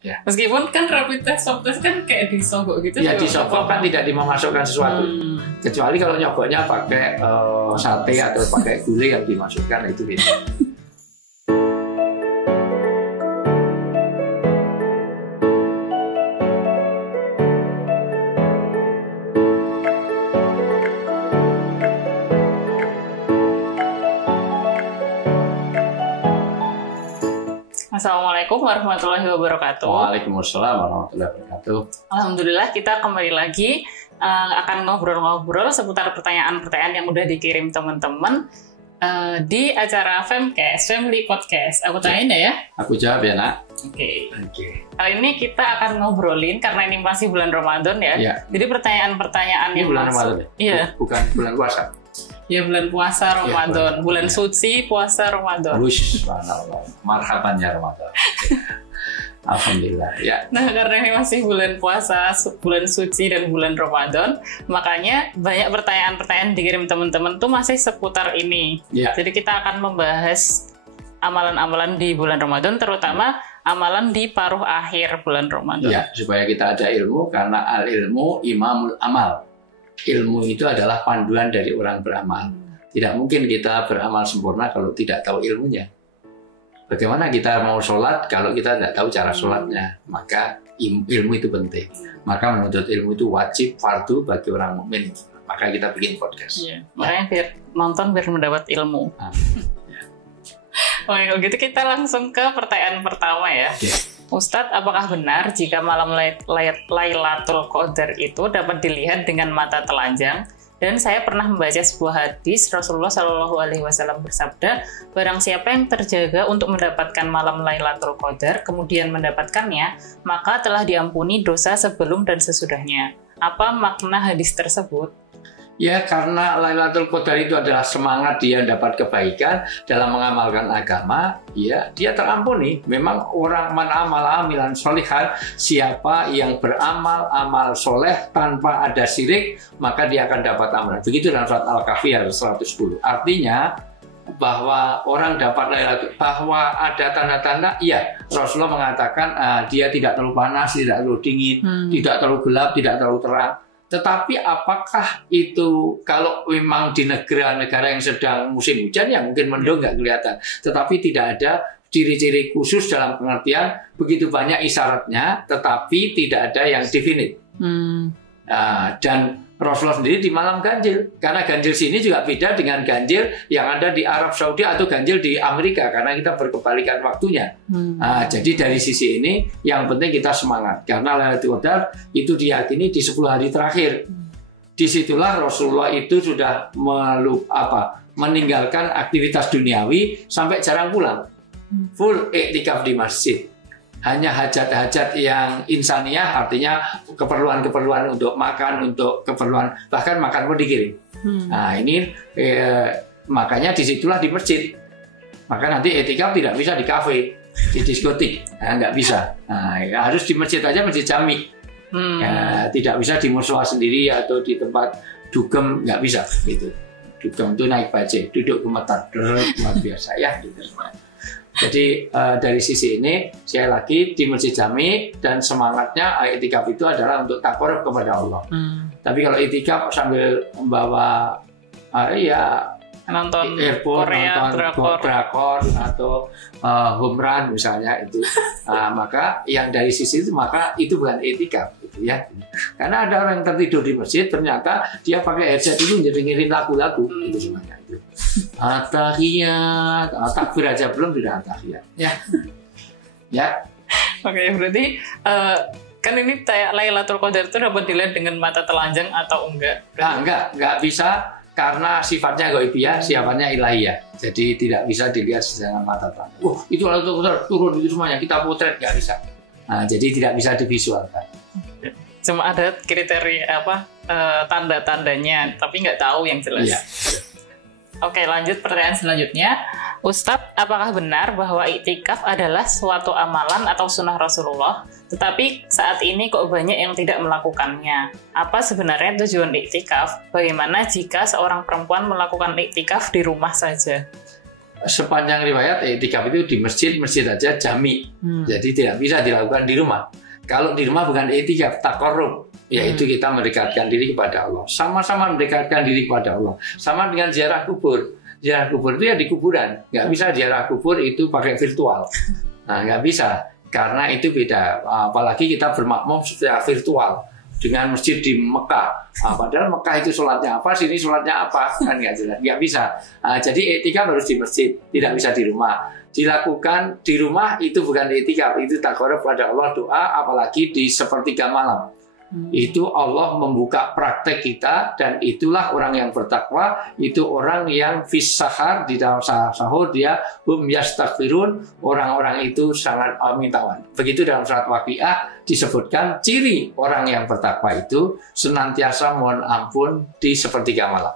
Ya. Meskipun kan rapid test, swab test kan kayak disogok gitu. Ya disogok kan tidak dimasukkan sesuatu. Kecuali kalau nyogoknya pakai sate atau pakai gulai yang dimasukkan itu beda. Assalamualaikum warahmatullahi wabarakatuh. Waalaikumsalam warahmatullahi wabarakatuh. Alhamdulillah kita kembali lagi akan ngobrol-ngobrol seputar pertanyaan-pertanyaan yang udah dikirim teman-teman di acara Femcast, Family Podcast. Aku tanyain ya? Aku jawab ya, Nak. Oke. Kali ini kita akan ngobrolin karena ini masih bulan Ramadan ya. Ya. Jadi pertanyaan-pertanyaan Ini yang bulan masuk. Ramadan ya? Iya. Bukan bulan puasa. Ya bulan puasa Ramadan, bulan suci puasa Ramadan. Wush, subhanallah. Marhaban ya Ramadan. Alhamdulillah ya. Nah karena ini masih bulan puasa, bulan suci dan bulan Ramadan, makanya banyak pertanyaan-pertanyaan dikirim teman-teman tuh masih seputar ini. Ya. Jadi kita akan membahas amalan-amalan di bulan Ramadan, terutama amalan di paruh akhir bulan Ramadan. Ya, supaya kita ada ilmu, karena al-ilmu imamul amal. Ilmu itu adalah panduan dari orang beramal. Tidak mungkin kita beramal sempurna kalau tidak tahu ilmunya. Bagaimana kita mau sholat kalau kita tidak tahu cara sholatnya? Maka ilmu itu penting. Maka menuntut ilmu itu wajib, fardu bagi orang mukmin. Maka kita bikin podcast. Iya. Makanya biar nonton biar mendapat ilmu. Oke, kalau gitu kita langsung ke pertanyaan pertama ya. Ustadz, apakah benar jika malam Lailatul Qadar itu dapat dilihat dengan mata telanjang? Dan saya pernah membaca sebuah hadis Rasulullah Shallallahu Alaihi Wasallam bersabda, barang siapa yang terjaga untuk mendapatkan malam Lailatul Qadar, kemudian mendapatkannya, maka telah diampuni dosa sebelum dan sesudahnya. Apa makna hadis tersebut? Ya, karena Lailatul Qadar itu adalah semangat dia dapat kebaikan dalam mengamalkan agama, ya dia terampuni. Memang orang man amal amilan sholihan, siapa yang beramal amal soleh tanpa ada syirik, maka dia akan dapat amalan. Begitu dalam surat Al-Kahfi ayat 110. Artinya bahwa orang dapat Lailatul, bahwa ada tanda-tanda, ya Rasulullah mengatakan dia tidak terlalu panas, tidak terlalu dingin, tidak terlalu gelap, tidak terlalu terang. Tetapi apakah itu kalau memang di negara-negara yang sedang musim hujan ya mungkin mendung nggak kelihatan. Tetapi tidak ada ciri-ciri khusus dalam pengertian begitu banyak isyaratnya, tetapi tidak ada yang definit. Dan Rasulullah sendiri di malam ganjil. Karena ganjil sini juga beda dengan ganjil yang ada di Arab Saudi atau ganjil di Amerika. Karena kita berkebalikan waktunya. Jadi dari sisi ini yang penting kita semangat. Karena Lailatul Qadar itu diyakini di 10 hari terakhir. Disitulah Rasulullah itu sudah meninggalkan aktivitas duniawi sampai jarang pulang. Full iktikaf di masjid. Hanya hajat-hajat yang insaniah, artinya keperluan-keperluan untuk makan, untuk keperluan, bahkan makan pun dikirim. Nah ini makanya disitulah di masjid. Maka nanti etikaf tidak bisa di kafe, di diskotik, nggak bisa. Nah, ya, harus di masjid aja, masjid jami. Ya, tidak bisa di musola sendiri atau di tempat dugem, nggak bisa. Gitu. Dugem itu naik bajai, duduk gemetar, luar biasa ya. Gitu. Jadi dari sisi ini saya lagi di masjid jami dan semangatnya itikaf itu adalah untuk takarub kepada Allah. Tapi kalau itikaf sambil membawa nonton airport, Korea, nonton drakor atau home run misalnya itu, maka yang dari sisi itu maka itu bukan itikaf gitu ya. Karena ada orang yang tertidur di masjid ternyata dia pakai headset itu ngiring lagu-lagu itu semuanya itu. At-tahiyat, takbir aja belum tidak at-tahiyat. Ya. Oke, berarti kan ini kayak Lailatul Qadar itu dapat dilihat dengan mata telanjang atau enggak? Enggak bisa karena sifatnya ghaibiyah, sifatnya ilahiyah. Jadi tidak bisa dilihat dengan mata telanjang. Itu Lailatul Qadar turun itu semuanya kita potret nggak bisa. Jadi tidak bisa divisualkan. Cuma ada kriteria tanda-tandanya, tapi nggak tahu yang jelas. Iya. Oke, lanjut pertanyaan selanjutnya. Ustadz, apakah benar bahwa iktikaf adalah suatu amalan atau sunnah Rasulullah, tetapi saat ini kok banyak yang tidak melakukannya? Apa sebenarnya tujuan iktikaf? Bagaimana jika seorang perempuan melakukan iktikaf di rumah saja? sepanjang riwayat i'tikaf itu di masjid aja jami. Jadi tidak bisa dilakukan di rumah. Kalau di rumah bukan i'tikaf, taqarrub, yaitu kita mendekatkan diri kepada Allah. Sama-sama mendekatkan diri kepada Allah. Sama dengan ziarah kubur. Ziarah kubur itu ya di kuburan. Nggak bisa ziarah kubur itu pakai virtual. Nah, nggak bisa. Karena itu beda. Apalagi kita bermakmum secara virtual. Dengan masjid di Mekah. Padahal Mekah itu sholatnya apa, sini sholatnya apa, kan nggak jelas, nggak bisa. Jadi i'tikaf harus di masjid, tidak bisa di rumah. Dilakukan di rumah itu bukan i'tikaf, itu taqarrub pada Allah, doa, apalagi di sepertiga malam. Itu Allah membuka praktek kita, dan itulah orang yang bertakwa, itu orang yang fis sahar, di dalam sahur dia yastaghfirun, orang-orang itu sangat mintawan. Begitu dalam surat Waqiah disebutkan ciri orang yang bertakwa itu senantiasa mohon ampun di sepertiga malam.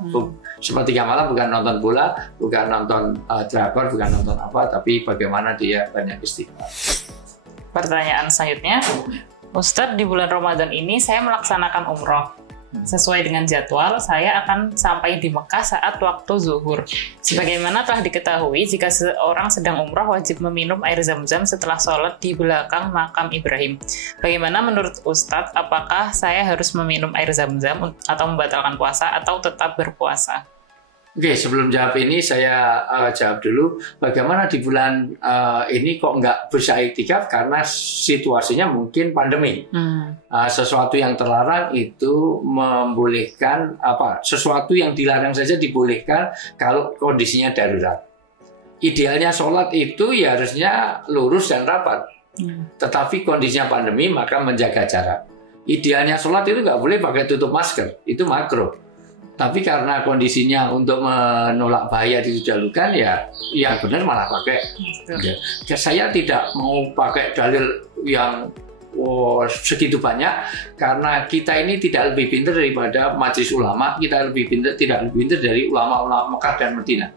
Sepertiga malam bukan nonton bola, bukan nonton drakor, bukan nonton apa, tapi bagaimana dia banyak istighfar. Pertanyaan selanjutnya, Ustadz, di bulan Ramadan ini saya melaksanakan umroh. Sesuai dengan jadwal, saya akan sampai di Mekah saat waktu zuhur. Sebagaimana telah diketahui, jika seorang sedang umroh wajib meminum air zam-zam setelah sholat di belakang makam Ibrahim. Bagaimana menurut Ustadz, apakah saya harus meminum air zam-zam atau membatalkan puasa atau tetap berpuasa? Oke, sebelum jawab ini saya jawab dulu. Bagaimana di bulan ini kok nggak bisa i'tikaf karena situasinya mungkin pandemi. Sesuatu yang terlarang itu membolehkan sesuatu yang dilarang saja dibolehkan kalau kondisinya darurat. Idealnya sholat itu ya harusnya lurus dan rapat. Tetapi kondisinya pandemi maka menjaga jarak. Idealnya sholat itu nggak boleh pakai tutup masker, itu makruh. Tapi karena kondisinya untuk menolak bahaya dijalukan ya benar malah pakai. Ya, saya tidak mau pakai dalil yang segitu banyak karena kita ini tidak lebih pintar daripada majelis ulama, kita tidak lebih pintar dari ulama-ulama Mekah dan Madinah.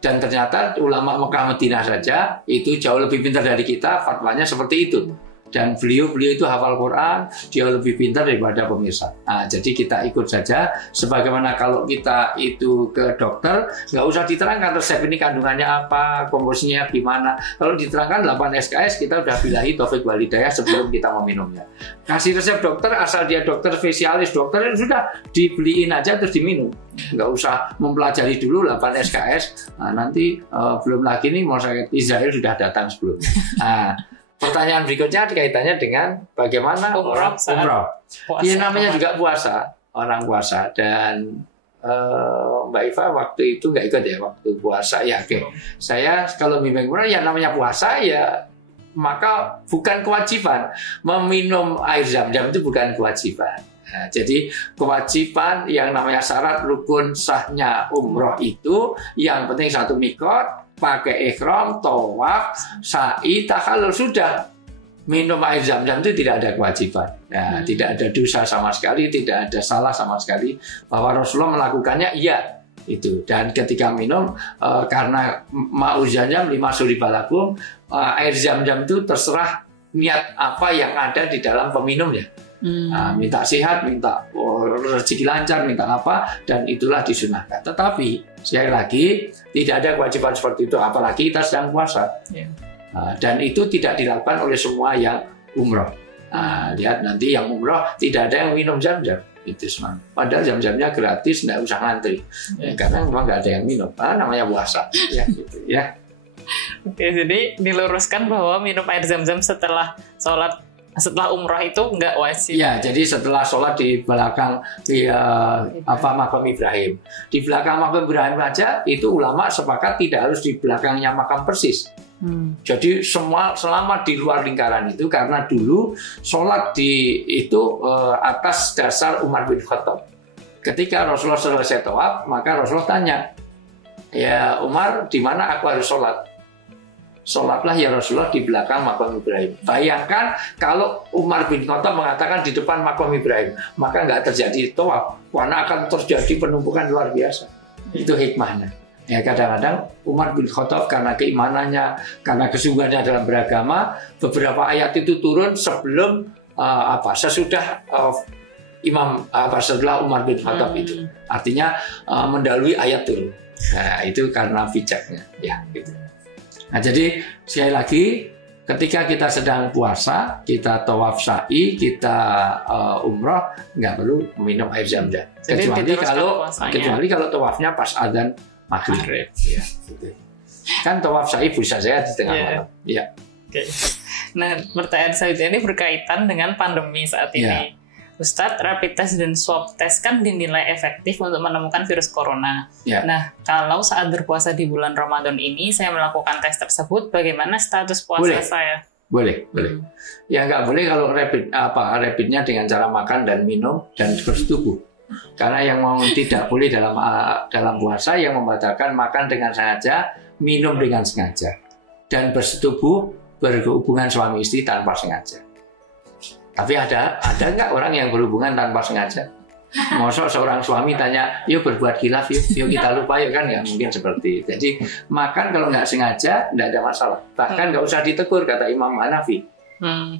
Dan ternyata ulama Mekah Madinah saja itu jauh lebih pintar dari kita, fatwanya seperti itu. Dan beliau itu hafal Quran, dia lebih pintar daripada pemirsa. Jadi kita ikut saja. Sebagaimana kalau kita itu ke dokter, nggak usah diterangkan resep ini kandungannya apa, komposisinya gimana. Kalau diterangkan 8 SKS, kita udah bilahi taufik walidayah sebelum kita meminumnya. Kasih resep dokter, asal dia dokter spesialis, dokter itu sudah dibeliin aja terus diminum. Nggak usah mempelajari dulu 8 SKS. Nanti belum lagi nih mau sakit Israel sudah datang sebelumnya. Pertanyaan berikutnya kaitannya dengan bagaimana orang umroh. Ya namanya juga puasa, orang puasa. Dan Mbak Iva waktu itu nggak ikut ya waktu puasa. Ya oke. Saya kalau bimbing umroh ya namanya puasa ya, maka bukan kewajiban. Meminum air zam-zam itu bukan kewajiban. Jadi kewajiban yang namanya syarat rukun sahnya umroh itu yang penting satu mikot, pakai ihram, tawaf, sa'i, tahallul, sudah. Minum air zam-zam itu tidak ada kewajiban. Tidak ada dosa sama sekali, tidak ada salah sama sekali. Bahwa Rasulullah melakukannya, iya. Itu. Dan ketika minum, karena ma'u zam-zam lima suri balakum, air zam-zam itu terserah niat apa yang ada di dalam peminumnya. Minta sehat, minta rezeki lancar, minta apa, dan itulah disunahkan. Tetapi sekali lagi tidak ada kewajiban seperti itu, apalagi kita sedang puasa. Dan itu tidak dilakukan oleh semua yang umroh. Lihat nanti yang umroh tidak ada yang minum zam-zam, itu semua. Padahal zam-zamnya gratis, nggak usah ngantri, karena memang nggak ada yang minum. Namanya puasa, ya gitu ya. Oke, jadi diluruskan bahwa minum air zam-zam setelah sholat, setelah umrah itu nggak wajib. Ya, jadi setelah sholat di belakang makam Ibrahim. Di belakang makam Ibrahim aja itu ulama sepakat tidak harus di belakangnya makam persis. Jadi selama di luar lingkaran itu, karena dulu sholat itu atas dasar Umar bin Khattab. Ketika Rasulullah selesai tawaf, maka Rasulullah tanya, ya Umar, di mana aku harus sholat? Sholatlah ya Rasulullah di belakang makam Ibrahim. Bayangkan kalau Umar bin Khattab mengatakan di depan makam Ibrahim, maka nggak terjadi tawaf, karena akan terjadi penumpukan luar biasa. Itu hikmahnya. Ya, kadang-kadang Umar bin Khattab karena keimanannya, karena kesungguhannya dalam beragama, beberapa ayat itu turun sebelum sesudah Imam setelah Umar bin Khattab itu. Artinya mendahului ayat turun. Nah, itu karena bijaknya, ya gitu. Nah, jadi sekali lagi ketika kita sedang puasa, kita tawaf sa'i, kita umroh, nggak perlu minum air zam-zam. Kecuali kalau tawafnya pas adzan maghrib. Ya, gitu. Kan tawaf sa'i bisa saya di tengah malam. Ya. Okay. Nah, pertanyaan selanjutnya ini berkaitan dengan pandemi saat ini. Ustadz, rapid test dan swab test kan dinilai efektif untuk menemukan virus corona. Nah, kalau saat berpuasa di bulan Ramadan ini saya melakukan tes tersebut, bagaimana status puasa saya? Boleh. Ya nggak boleh kalau rapidnya dengan cara makan dan minum dan bersetubuh. Karena yang mau tidak boleh dalam puasa yang membatalkan makan dengan sengaja, minum dengan sengaja, dan bersetubuh berhubungan suami istri tanpa sengaja. Tapi ada nggak orang yang berhubungan tanpa sengaja? Masa seorang suami tanya, yuk berbuat khilaf, yuk kita lupa, yuk kan nggak mungkin seperti itu. Jadi makan kalau nggak sengaja nggak ada masalah. Bahkan nggak usah ditegur kata Imam Hanafi.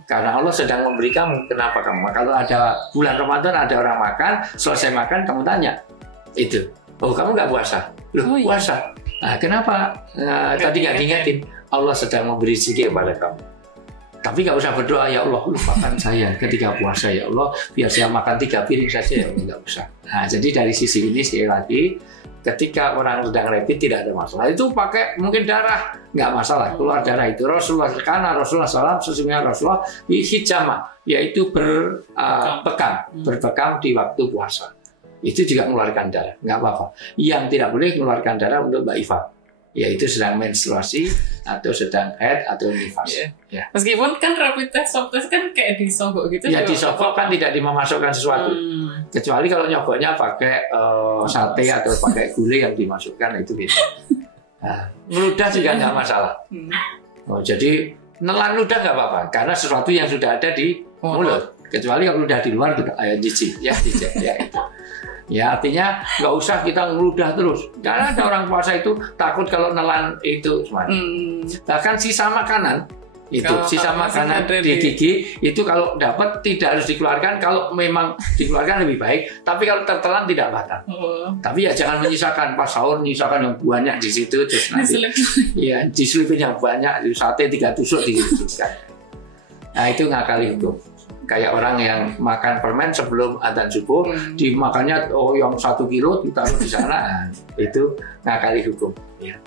Karena Allah sedang memberi kamu, kenapa kamu? Kalau ada bulan Ramadan ada orang makan, selesai makan kamu tanya, itu, oh kamu nggak puasa? Loh puasa? Nah kenapa? Tadi nggak diingetin, Allah sedang memberi rezeki kepada kamu. Tapi nggak usah berdoa, ya Allah lupakan saya ketika puasa, ya Allah biar saya makan 3 piring saja, ya nggak usah. Nah jadi dari sisi ini sekali lagi, ketika orang sedang rapid tidak ada masalah. Itu pakai mungkin darah nggak masalah, keluar darah itu Rasulullah SAW sesungguhnya Rasulullah hijama, yaitu berbekam di waktu puasa. Itu juga mengeluarkan darah, nggak apa-apa. Yang tidak boleh mengeluarkan darah untuk Mbak Iva, yaitu sedang menstruasi atau sedang haid atau nifas. Ya. Meskipun kan rapid test, swab test kan kayak disogok gitu. Ya disogok kan tidak dimasukkan sesuatu. Kecuali kalau nyogoknya pakai sate atau pakai gulai yang dimasukkan itu gitu. Nah, meludah juga nggak masalah. Jadi nelan ludah nggak apa-apa karena sesuatu yang sudah ada di mulut. Kecuali kalau udah di luar kita jijik ya itu. Ya artinya nggak usah kita ngeludah terus. Karena ada orang puasa itu takut kalau nelan itu semuanya. Bahkan sisa makanan sisa makanan di gigi itu kalau dapat tidak harus dikeluarkan. Kalau memang dikeluarkan lebih baik. Tapi kalau tertelan tidak batal. Tapi ya jangan menyisakan pas sahur, menyisakan yang banyak di situ terus nanti. Ya diselipin yang banyak, di sate 3 tusuk diselipkan. Nah itu ngakali hukum. Kayak orang yang makan permen sebelum adzan subuh, dimakannya yang 1 kilo ditaruh di sana, itu ngakali hukum. Ya.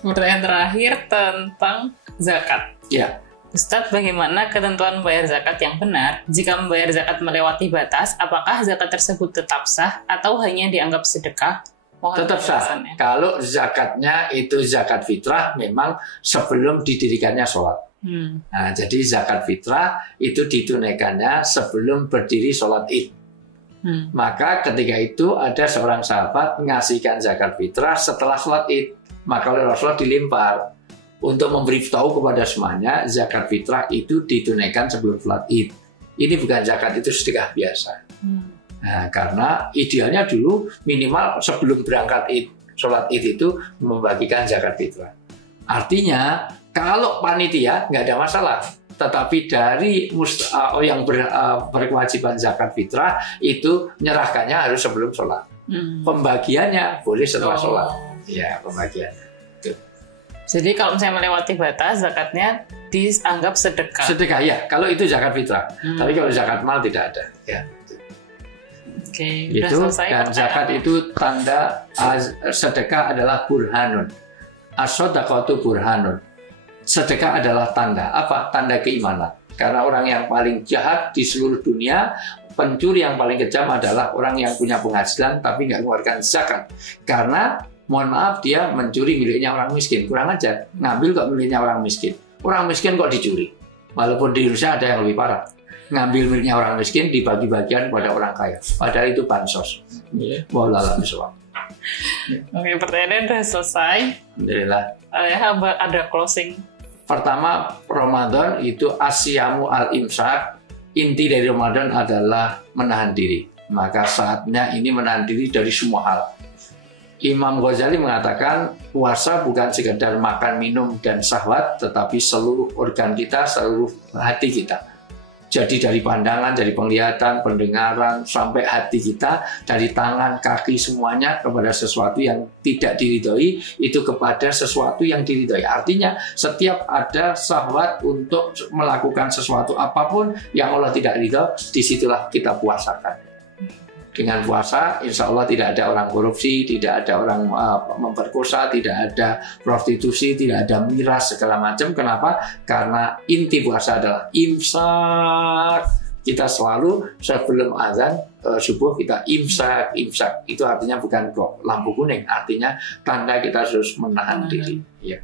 Pertanyaan terakhir tentang zakat. Ya. Ustadz, bagaimana ketentuan membayar zakat yang benar? Jika membayar zakat melewati batas, apakah zakat tersebut tetap sah atau hanya dianggap sedekah? Tetap sah. Kalau zakatnya itu zakat fitrah, memang sebelum didirikannya sholat. Nah, jadi zakat fitrah itu ditunaikannya sebelum berdiri sholat id. Maka ketika itu ada seorang sahabat ngasihkan zakat fitrah setelah sholat id. Maka oleh Rasulullah dilimpar untuk memberitahu kepada semuanya zakat fitrah itu ditunaikan sebelum sholat id. Ini bukan zakat, itu sedekah biasa. Nah, karena idealnya dulu minimal sebelum berangkat id, sholat id itu membagikan zakat fitrah. Artinya kalau panitia nggak ada masalah, tetapi dari yang berkewajiban zakat fitrah itu nyerahkannya harus sebelum sholat. Pembagiannya boleh setelah sholat. Ya pembagian. Tuh. Jadi kalau misalnya melewati batas, zakatnya dianggap sedekah. Sedekah ya, kalau itu zakat fitrah. Tapi kalau zakat mal tidak ada. Ya. Oke. Gitu. Dan zakat itu tanda sedekah adalah burhanun. As-shadaqatu burhanun. Sedekah adalah tanda apa? Tanda keimanan. Karena orang yang paling jahat di seluruh dunia, pencuri yang paling kejam adalah orang yang punya penghasilan tapi nggak mengeluarkan zakat. Karena mohon maaf dia mencuri miliknya orang miskin. Kurang ajar, ngambil kok miliknya orang miskin. Orang miskin kok dicuri. Walaupun di Indonesia ada yang lebih parah. Ngambil miliknya orang miskin dibagi-bagian kepada orang kaya. Padahal itu bansos. Wallahu a'lam. Oke, pertanyaannya sudah selesai. Alhamdulillah. Ada closing. Pertama, Ramadan itu asyamu al-imsak. Inti dari Ramadan adalah menahan diri. Maka saatnya ini menahan diri dari semua hal. Imam Ghazali mengatakan puasa bukan sekedar makan, minum, dan syahwat, tetapi seluruh organ kita, seluruh hati kita. Jadi dari pandangan, dari penglihatan, pendengaran, sampai hati kita, dari tangan, kaki, semuanya kepada sesuatu yang tidak diridhoi, itu kepada sesuatu yang diridhoi. Artinya setiap ada syahwat untuk melakukan sesuatu apapun yang Allah tidak ridho, disitulah kita puasakan. Dengan puasa, insya Allah tidak ada orang korupsi, tidak ada orang memperkosa, tidak ada prostitusi, tidak ada miras, segala macam. Kenapa? Karena inti puasa adalah imsak. Kita selalu sebelum azan subuh kita imsak. Itu artinya bukan kok lampu kuning, artinya tanda kita harus menahan diri. Ya.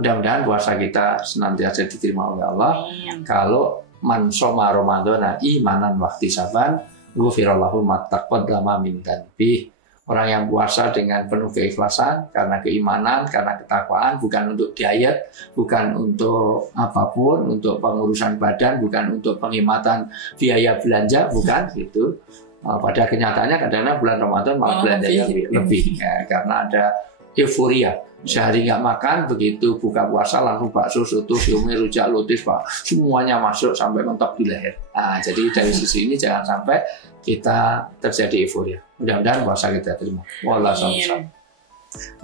Mudah-mudahan puasa kita senantiasa diterima oleh Allah. Kalau man shoma Ramadhana imanan wahtisaban ghufirallahu ma taqaddama min dzanbi. Orang yang puasa dengan penuh keikhlasan karena keimanan, karena ketakwaan, bukan untuk diet, bukan untuk apapun, untuk pengurusan badan, bukan untuk penghematan biaya belanja, bukan gitu. Pada kenyataannya kadang-kadang bulan Ramadan malah belanjanya lebih ya, karena ada euforia. Sehari nggak makan, begitu buka puasa langsung bakso, soto, siomay, rujak, lotis, Pak. Semuanya masuk sampai mentok di leher. Nah, jadi dari sisi ini jangan sampai kita terjadi euforia. Mudah-mudahan puasa kita terima. Waalaikumsalam.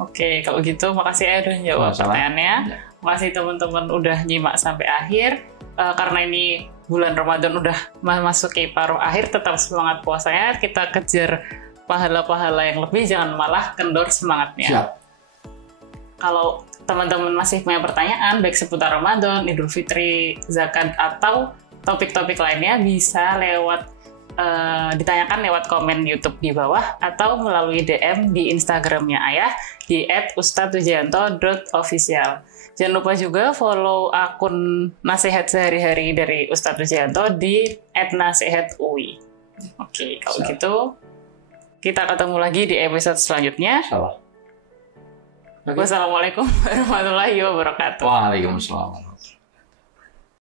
Oke, kalau gitu makasih ya udah jawab pertanyaannya. Makasih teman-teman udah nyimak sampai akhir. Karena ini bulan Ramadan udah memasuki paruh akhir, tetap semangat puasanya. Kita kejar pahala-pahala yang lebih, jangan malah kendor semangatnya. Siap. Kalau teman-teman masih punya pertanyaan baik seputar Ramadan, Idul Fitri, zakat atau topik-topik lainnya, bisa ditanyakan lewat komen YouTube di bawah atau melalui DM di Instagramnya Ayah di @ustadzujanto.official. Jangan lupa juga follow akun nasihat sehari-hari dari Ustadz Wijayanto di @nasihatui. Oke, kalau gitu kita ketemu lagi di episode selanjutnya. Wassalamualaikum warahmatullahi wabarakatuh. Waalaikumsalam.